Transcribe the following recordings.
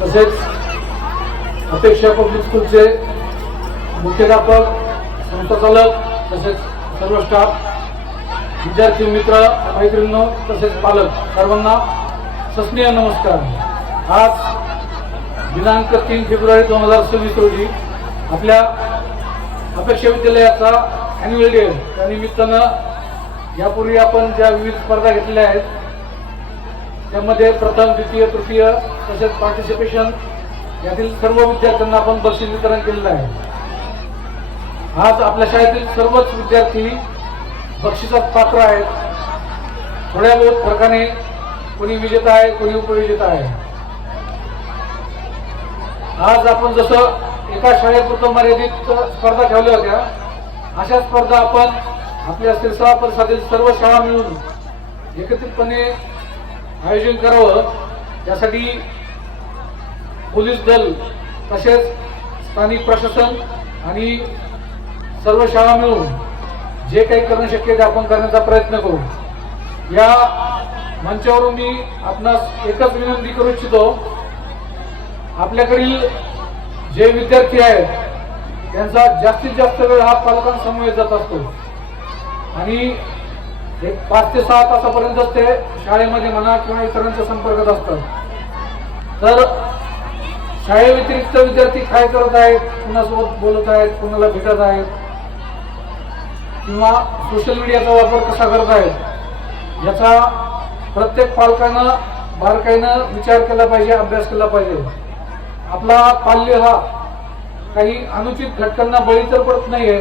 तसेच अपेक्षा पब्लिक स्कूलचे मुख्याध्यापक, संस्थाचालक तसेच सर्व स्टाफ, विद्यार्थी मित्र मैत्रिणींनो तसेच पालक सर्वांना सस्नेह नमस्कार। आज दिनांक 3 फेब्रुवारी 2026 रोजी आपल्या अपेक्षा विद्यालयाचा ॲन्युअल डे त्या निमित्तानं यापूर्वी आपण ज्या विविध स्पर्धा घेतलेल्या आहेत त्यामध्ये प्रथम, द्वितीय, तृतीय तसेच पार्टिसिपेशन यातील सर्व विद्यार्थ्यांना आपण बक्षीस वितरण केलेलं आहे। आज आपल्या शाळेतील सर्वच विद्यार्थी बक्षिसात पात्र आहेत। थोड्या बहुत फरकाने कोणी विजेता आहे, कोणी उपविजेता आहे। आज आपण जसं एका शाळेपुरतं मर्यादित स्पर्धा ठेवल्या होत्या, अशा स्पर्धा आपण आपल्या सिरसा परिसरातील सर्व शाळा मिळून एकत्रितपणे आयोजन करावं। त्यासाठी पोलीस दल तसेच स्थानिक प्रशासन आणि सर्व शाळा मिळून जे काही करणं शक्य आहे आपण करण्याचा प्रयत्न करू। या मंचावरून मी आपणास एकच विनंती करू इच्छितो, आपल्याकडील जे विद्यार्थी आहेत त्यांचा जास्तीत जास्त वेळ हा पालकांसमवेत जात असतो आणि एक 5 ते 6 तासापर्यंत ते शाळेमध्ये म्हणा किंवा इतरांच्या संपर्कात असतात। तर शाळेव्यतिरिक्त विद्यार्थी काय करत आहेत, कुणासोबत बोलत आहेत, कुणाला भेटत आहेत किंवा सोशल मीडियाचा वापर कसा करत आहेत याचा प्रत्येक पालकानं बारकाईनं विचार केला पाहिजे, अभ्यास केला पाहिजे। आपला पाल्य हा काही अनुचित घटकांना बळी तर पडत नाहीये,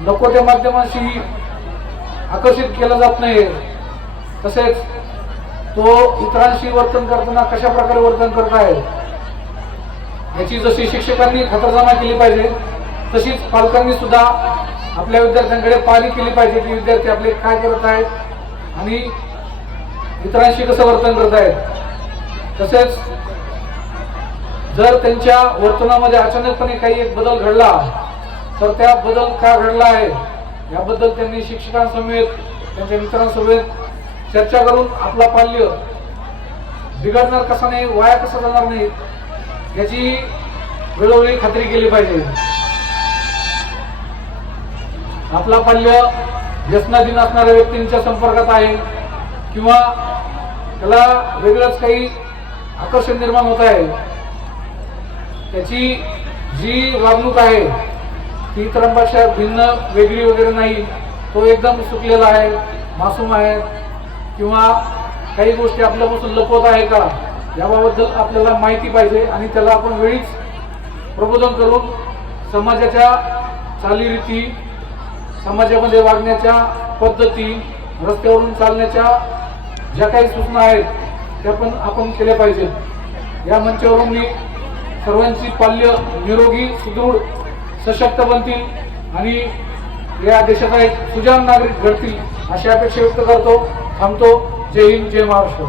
नको त्या माध्यमांशी आकर्षित केला जात नाहीये, तसेच तो इतरांशी वर्तन करताना कशा प्रकारे वर्तन करत आहे याची जशी शिक्षकांनी खातरजमा केली पाहिजे तशीच पालकांनी सुद्धा आपल्या विद्यार्थ्यांकडे पाहणी केली पाहिजे की विद्यार्थी आपले काय करत आहेत आणि इतरांशी कसं वर्तन करत आहेत। तसेच जर त्यांच्या वर्तनामध्ये अचानकपणे काही एक बदल घडला तर त्या बदल का घडला आहे याबद्दल त्यांनी शिक्षकांसमवेत, त्यांच्या मित्रांसमवेत चर्चा करून आपला पाल्य बिघडणार कसा नाही, वाया कसा जाणार नाही याची वेळोवेळी खात्री केली पाहिजे। आपला पाल्य व्यसनाधीन असणाऱ्या व्यक्तींच्या संपर्कात आहे किंवा त्याला वेगळंच काही आकर्षण निर्माण होत आहे, त्याची जी वागणूक आहे ती इतरांपेक्षा भिन्न वेगळी वगैरे नाही, तो एकदम सुकलेला आहे, मासूम आहे किंवा काही गोष्टी आपल्यापासून लपवत आहे का याबाबत आपल्याला माहिती पाहिजे आणि त्याला आपण वेळीच प्रबोधन करून समाजाच्या चालीरीती, समाजामध्ये वागण्याच्या पद्धती, रस्त्यावरून चालण्याच्या ज्या काही सूचना आहेत त्या पण आपण केल्या पाहिजेत। या मंचावरून मी सर्वांची पाल्य निरोगी, सुदृढ, सशक्त बनतील आणि या देशाचा एक सुजाण नागरिक घडतील अशी अपेक्षा व्यक्त करतो। थांबतो। जय हिंद, जय महाराष्ट्र।